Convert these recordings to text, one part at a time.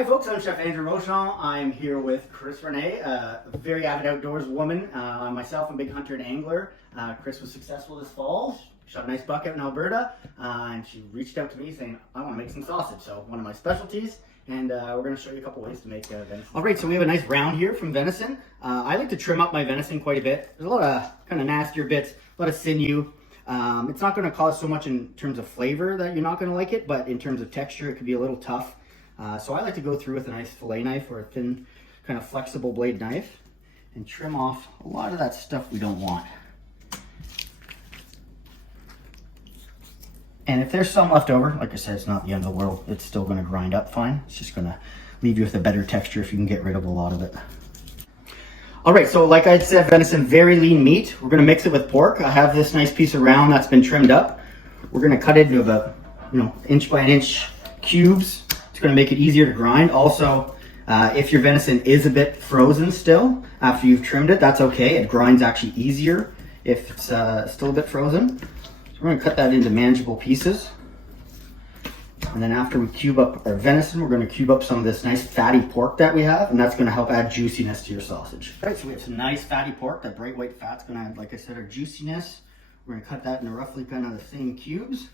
Hi folks, I'm Chef Andrew Rochon. I'm here with Chris Renee, a very avid outdoors woman. Myself, I'm a big hunter and angler. Chris was successful this fall. Shot a nice buck out in Alberta, and she reached out to me saying, I want to make some sausage. So one of my specialties, and we're going to show you a couple ways to make venison. All right, so we have a nice round here from venison. I like to trim up my venison quite a bit. There's a lot of kind of nastier bits, a lot of sinew. It's not going to cause so much in terms of flavor that you're not going to like it, but in terms of texture, it could be a little tough. So I like to go through with a nice fillet knife or a thin, kind of flexible blade knife and trim off a lot of that stuff we don't want. And if there's some left over, like I said, it's not the end of the world. It's still going to grind up fine. It's just going to leave you with a better texture if you can get rid of a lot of it. All right, so like I said, venison, very lean meat. We're going to mix it with pork. I have this nice piece of round that's been trimmed up. We're going to cut it into about, inch by an inch cubes. It's going to make it easier to grind. Also, if your venison is a bit frozen still after you've trimmed it, that's okay. It grinds actually easier if it's still a bit frozen. So we're going to cut that into manageable pieces. And then after we cube up our venison, we're going to cube up some of this nice fatty pork that we have, and that's going to help add juiciness to your sausage. All right, so we have some nice fatty pork. That bright white fat's going to add, like I said, our juiciness. We're going to cut that into roughly kind of the same cubes.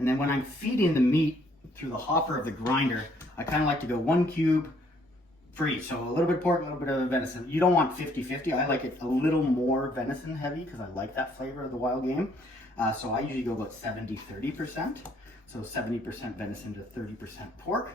And then when I'm feeding the meat through the hopper of the grinder, I kind of like to go 1 cube for each. So a little bit of pork, a little bit of venison. You don't want 50-50. I like it a little more venison heavy because I like that flavor of the wild game. So I usually go about 70-30%. So 70% venison to 30% pork.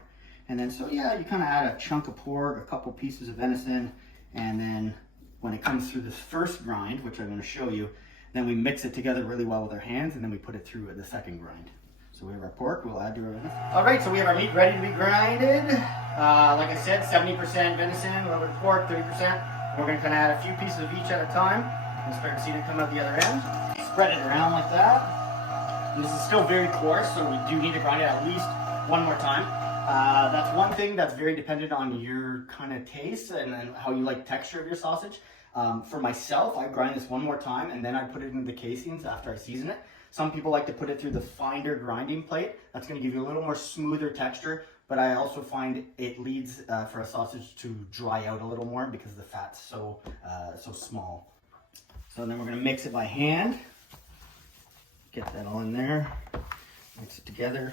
And then, so yeah, you kind of add a chunk of pork, a couple pieces of venison, and then when it comes through this first grind, which I'm going to show you, then we mix it together really well with our hands, and then we put it through the second grind. So we have our pork, we'll add to our venison. All right, so we have our meat ready to be grinded. Like I said, 70% venison, a little bit of pork, 30%. We're going to kind of add a few pieces of each at a time. You'll start to see it come out the other end. Spread it around like that. And this is still very coarse, so we do need to grind it at least one more time. That's one thing that's very dependent on your kind of taste and how you like texture of your sausage. For myself, I grind this one more time and then I put it into the casings after I season it. Some people like to put it through the finer grinding plate. That's going to give you a little more smoother texture, but I also find it leads for a sausage to dry out a little more because the fat's so small. So then we're going to mix it by hand. Get that all in there, mix it together,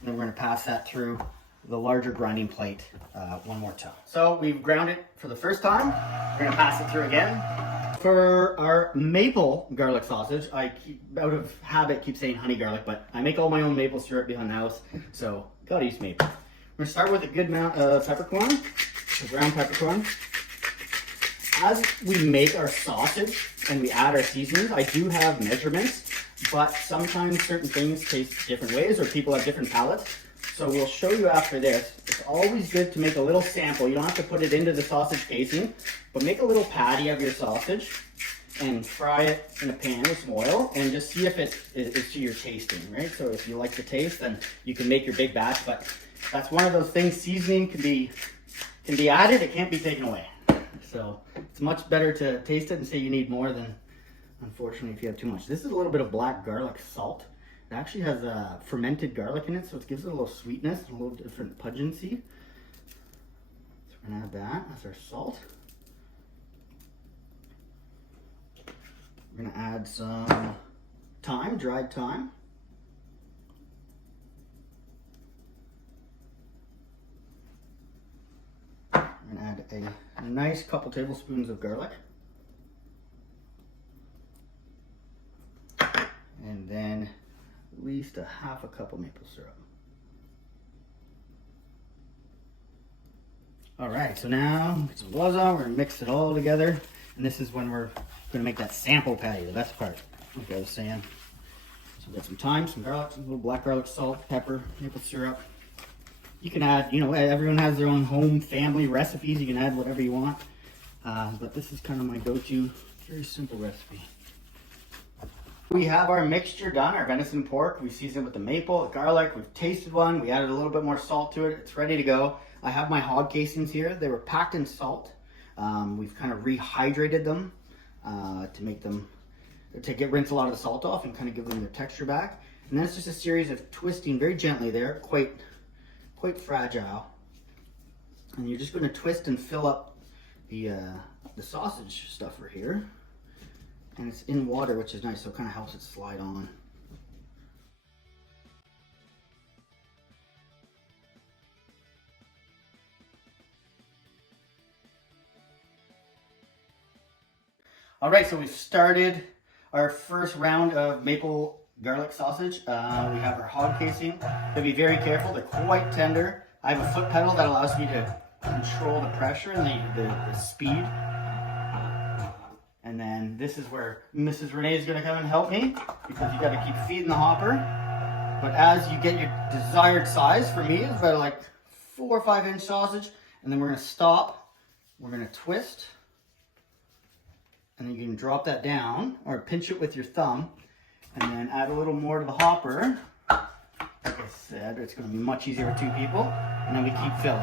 and then we're going to pass that through the larger grinding plate one more time. So we've ground it for the first time. We're going to pass it through again. For our maple garlic sausage, I keep, out of habit, keep saying honey garlic, but I make all my own maple syrup behind the house, so gotta use maple. We're going to start with a good amount of peppercorn, ground peppercorn. As we make our sausage and we add our seasonings, I do have measurements, but sometimes certain things taste different ways or people have different palates. So we'll show you after this. It's always good to make a little sample. You don't have to put it into the sausage casing, but make a little patty of your sausage and fry it in a pan with some oil and just see if it is to your tasting, right? So if you like the taste, then you can make your big batch, but that's one of those things. Seasoning can be added, it can't be taken away. So it's much better to taste it and say you need more than, unfortunately, if you have too much. This is a little bit of black garlic salt. It actually has fermented garlic in it, so it gives it a little sweetness, a little different pungency. So we're gonna add that as our salt. We're gonna add some thyme, dried thyme. We're gonna add a nice couple tablespoons of garlic. And then at least a half a cup of maple syrup. All right, so now some gloves on, we're gonna mix it all together. And this is when we're gonna make that sample patty, the best part, like I was saying. So we got some thyme, some garlic, some little black garlic, salt, pepper, maple syrup. You can add, everyone has their own home family recipes. You can add whatever you want. But this is kind of my go-to, very simple recipe. We have our mixture done, our venison pork. We seasoned it with the maple, the garlic. We've tasted one. We added a little bit more salt to it. It's ready to go. I have my hog casings here. They were packed in salt. We've kind of rehydrated them to rinse a lot of the salt off and kind of give them their texture back. And then it's just a series of twisting very gently there, quite fragile. And you're just going to twist and fill up the sausage stuffer here. And it's in water, which is nice, so it kind of helps it slide on. All right, so we've started our first round of maple garlic sausage. We have our hog casing. Gotta be very careful, they're quite tender. I have a foot pedal that allows me to control the pressure and the speed. And then this is where Mrs. Renee is gonna come and help me, because you gotta keep feeding the hopper. But as you get your desired size, for me, it's about like 4 or 5 inch sausage. And then we're gonna stop, we're gonna twist. And then you can drop that down or pinch it with your thumb and then add a little more to the hopper. Like I said, it's going to be much easier with 2 people. And then we keep filling.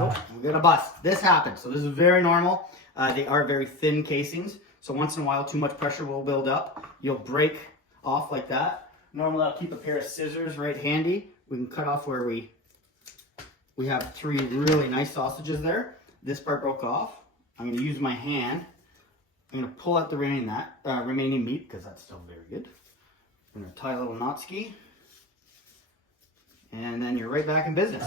Oh, we got a bust. This happens. So this is very normal. They are very thin casings. So once in a while, too much pressure will build up. You'll break off like that. Normally, I'll keep a pair of scissors right handy. We can cut off where we have 3 really nice sausages there. This part broke off. I'm going to use my hand. I'm going to pull out the remaining meat, because that's still very good. I'm going to tie a little knot ski. And then you're right back in business.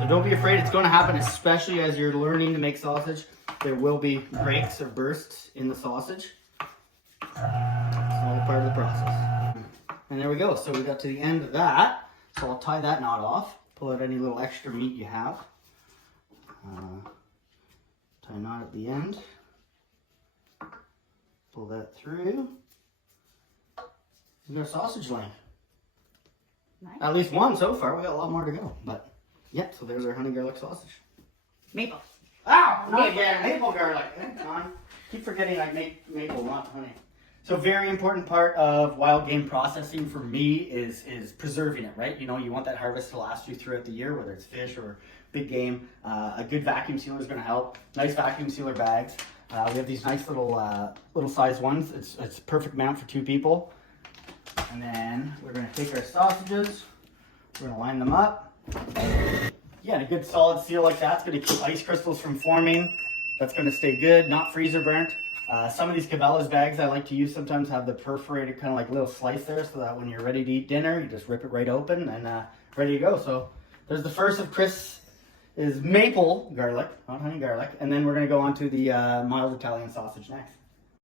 So don't be afraid, it's going to happen, especially as you're learning to make sausage. There will be breaks or bursts in the sausage. It's all part of the process. And there we go. So we got to the end of that. So I'll tie that knot off. Pull out any little extra meat you have. Tie a knot at the end. Pull that through. We got a sausage laying. Nice. At least one so far. We got a lot more to go. But yeah, so there's our honey garlic sausage. Maple. Ow! Not again. Maple garlic. Come on. Keep forgetting I make maple, not honey. So very important part of wild game processing for me is preserving it, right? You know, you want that harvest to last you throughout the year, whether it's fish or big game. A good vacuum sealer is going to help. Nice vacuum sealer bags. We have these nice little size ones. It's a perfect amount for 2 people. And then we're going to take our sausages. We're going to line them up. Yeah, and a good solid seal like that's going to keep ice crystals from forming. That's going to stay good, not freezer burnt. Some of these Cabela's bags I like to use sometimes have the perforated kind of like little slice there, so that when you're ready to eat dinner, you just rip it right open and ready to go. So there's the first of Chris is maple garlic, not honey garlic, and then we're going to go on to the mild Italian sausage next.